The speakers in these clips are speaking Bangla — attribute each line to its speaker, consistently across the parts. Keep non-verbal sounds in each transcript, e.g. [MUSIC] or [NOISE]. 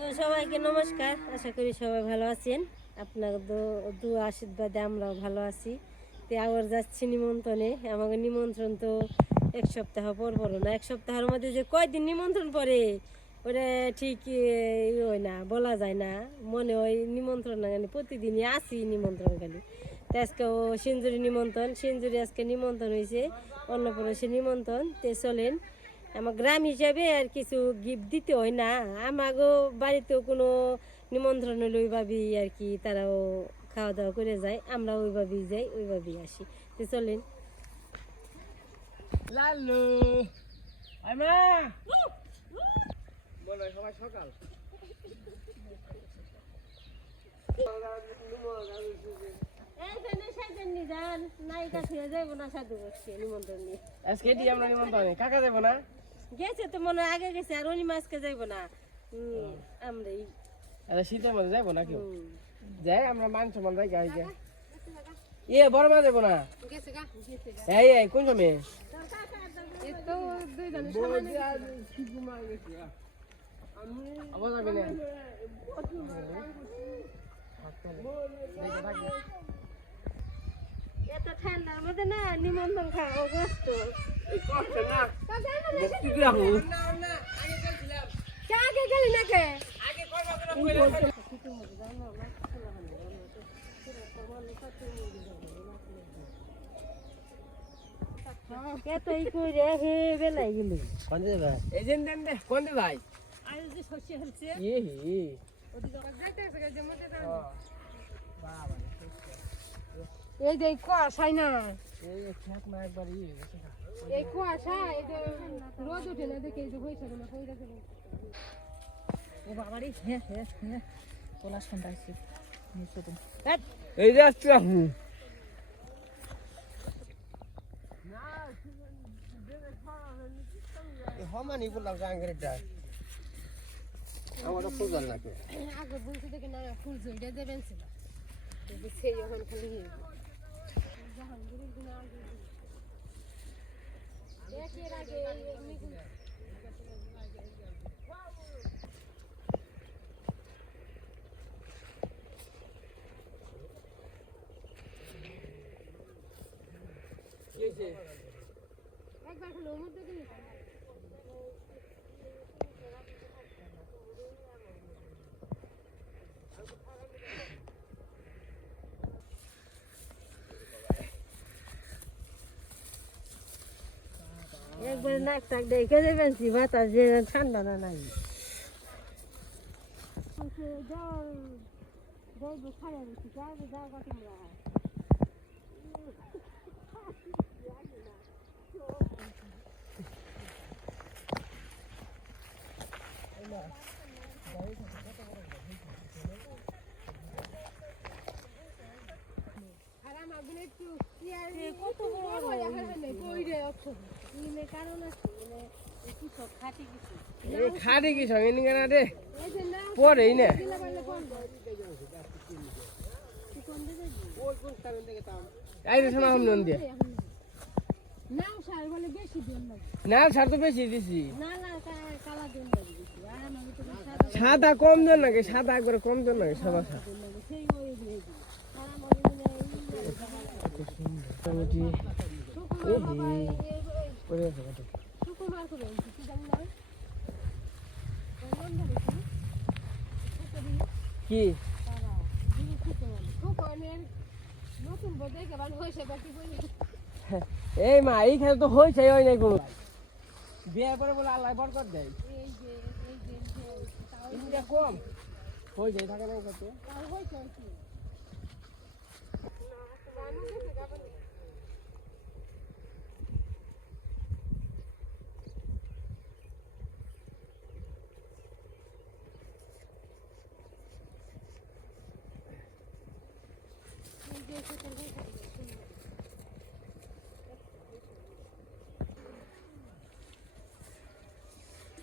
Speaker 1: তো সবাইকে নমস্কার, আশা করি সবাই ভালো আছেন। আপনার দু আশীর্বাদে আমরাও ভালো আছি। তো আবার যাচ্ছি নিমন্ত্রণে। আমাকে নিমন্ত্রণ তো এক সপ্তাহ পর পর না, এক সপ্তাহের মধ্যে যে কয়দিন নিমন্ত্রণ পরে ওটা ঠিক হয় না, বলা যায় না। মনে হয় নিমন্ত্রণ না প্রতিদিনই আসি নিমন্ত্রণ খালি। তো আজকে ও সিঞ্জুরি নিমন্ত্রণ, সিঞ্জুরি আজকে নিমন্ত্রণ হয়েছে অন্নপ্রদেশে নিমন্ত্রণ। তে চলেন আমার গ্রাম হিসাবে আর কিছু গিফট দিতে হয় না। আমাগো বাড়িতেও কোনো নিমন্ত্রণ হলে ওইভাবেই আর কি তারাও খাওয়া দাওয়া করে যায়। আমরা ওইভাবেই যাই ওইভাবেই আসি। তো চলেন।
Speaker 2: লালু সবাই সকাল। [LAUGHS]
Speaker 1: যাইবো
Speaker 2: আজকে এটি আমরা নিমন্ত্রণে কাকা দেবো না?
Speaker 1: গেছে তো মনে আগে গেছে আর অনি মাসকে যাইবো না। হুম, আমরাই।
Speaker 2: আচ্ছা শীতের মধ্যে যাব না কেউ যাই আমরা মান যাই গাই যাই ইয়ে বড় মা দেবো না? এই এই কোন সময়? যাবি না?
Speaker 1: এত ঠান্ডার মধ্যে না নিমন্ত্রণ খাওয়া কষ্ট আগে গেলি না কে এতই কইরে হে বেলাই গেলি
Speaker 2: কোন দে ভাই এই যে দেন দে কোন দে ভাই
Speaker 1: আর যে শস্য হচ্ছে।
Speaker 2: ইয়ে হি।
Speaker 3: এই যে কুয়াশাই না
Speaker 2: এই না। ইয়ে গেছে। গা।
Speaker 3: এই কুয়াশা এই যে রোদ উঠে না দেখে এই যে হয়েছে না হয়ে গেছে।
Speaker 4: ও বাবারে হ্যাঁ হ্যাঁ হ্যাঁ পলাশ ফোনটা আসছে?
Speaker 2: এই যে আসছে হুম হমানি বললাম জাঙ্গের আমার ফুল লাগে
Speaker 3: আগে বলছি দেখে না ফুল জড়িয়ে দেবেন ছিল সেই ওখানে খালি ইয়ে। জাহাঙ্গীরের দিন আগে একের একবার
Speaker 1: নাক টাক দেখে দেবেন বাতাস যে ঠান্ডা না নাই
Speaker 3: আর আমার বোন একটু ইয়ার কত বড় হয় আর হয় নাই কইরে অক্ষর
Speaker 1: ইলে কারণ আছে ইলে কিছু খাটি
Speaker 2: কি সঙ্গে নিয়ে না রে পরেই না
Speaker 3: সার
Speaker 2: না ছাড় তো বেশি দিছি
Speaker 1: সাদা
Speaker 2: কম দেন নাকি, সাদা একবারে কম দেন নাকি সাদা মোটামুটি
Speaker 3: বাবা
Speaker 2: আছে কত?
Speaker 3: শুকুমার করে কি? জানি না
Speaker 2: কি এই মা এইখানে তো হয়েছে ওই নাই কোনো। বিয়ে পরে বলে আল্লাহ বরকত দেয়। কম। হয়ে যায় থাকে না কত?
Speaker 3: হয়েছে আর কি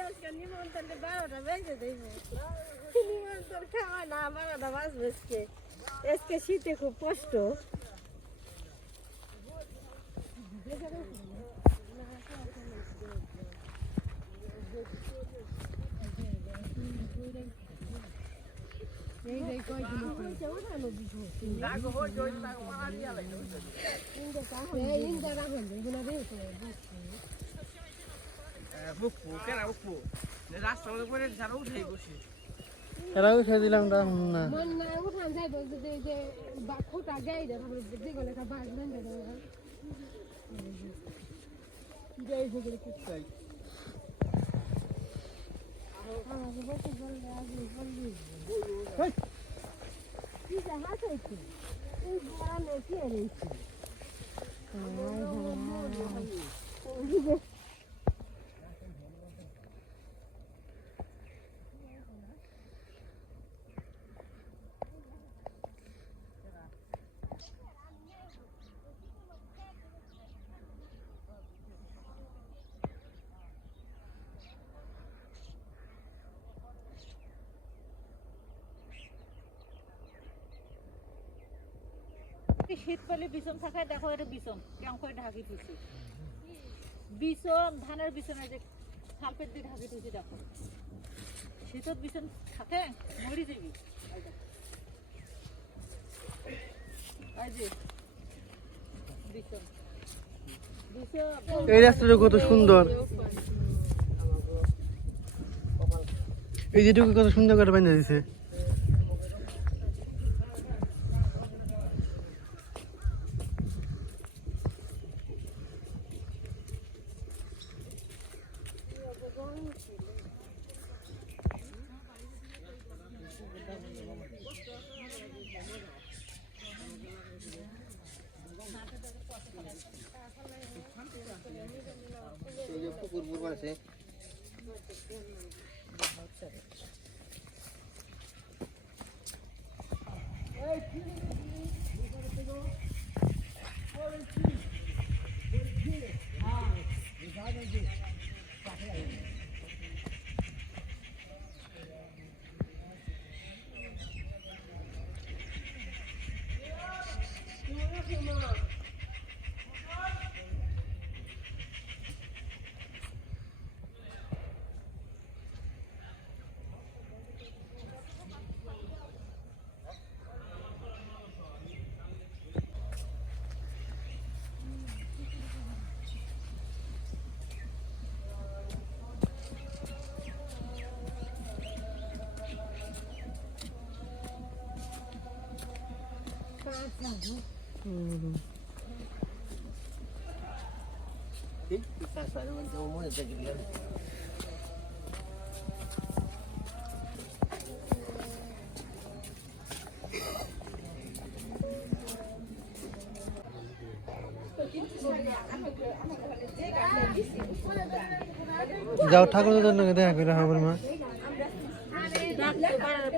Speaker 1: আজকে নিমন্ত্রণে বারোটা বেজে দেব নিমন্ত্রণ খাওয়া না বারোটা বাজবে আজকে আজকে শীতে খুব কষ্ট
Speaker 3: এই যে কয়দিন এই ইন্দা রাখুন এগুলো দেখো
Speaker 2: বুকু সারা উঠে
Speaker 5: দিলাম না না
Speaker 3: উঠান তো যে গাই দে তারপরে যেগুলো লেখা বাজ মান দে যাই হোক
Speaker 2: তাই
Speaker 3: আমাকে বসে বললে আজ বললি কি যা হাত কি
Speaker 4: শীত পেলে বিছন থাকে দেখো, এটা বিছন কেমন করে ঢাকি দিছি ধানের যে সালপেট দিয়ে ঢাকি দিছি দেখো। শীতত থাকে? মরি যাবি। এই
Speaker 5: রাস্তাটা কত সুন্দর। এই যেটুকু কত সুন্দর করে বানিয়ে দিছে।
Speaker 2: મળશે Thank you.
Speaker 5: যাও ঠাকুর দাদার লগে দেখা করে আমার মা
Speaker 1: পাড়সারি কাকা ওলা হবে মানে বাড়িতে আসলে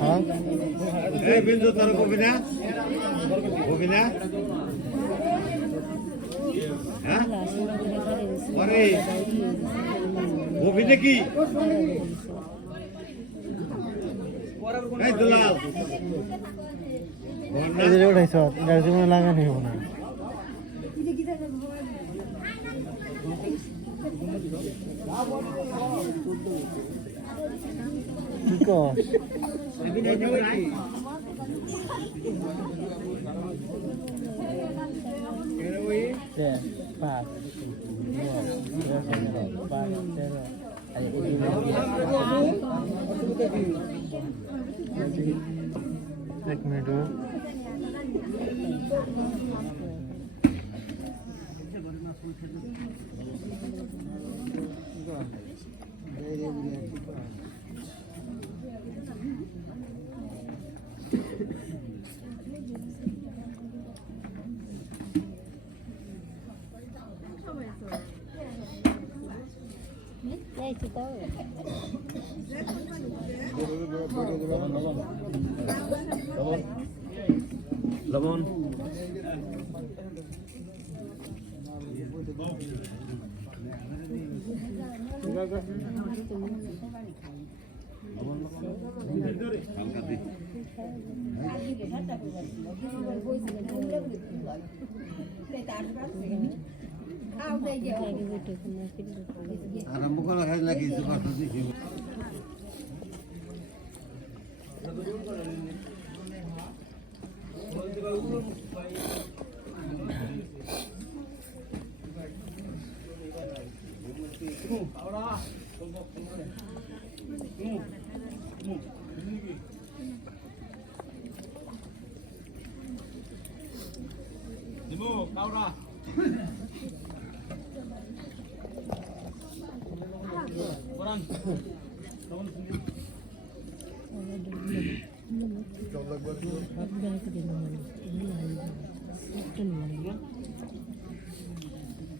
Speaker 5: হ্যাঁ?
Speaker 6: এই বিন্দু, তোর কবি না কবি না হ্যাঁ আরে কবি নাকি
Speaker 5: লাগানো হইব না। কি কস Tres, পাঁচ, nueve, diez, পাঁচ, তেরো, আর এই এক মিনিট
Speaker 1: এই তো তাও লবণ
Speaker 5: আরম্ভ করা খাই না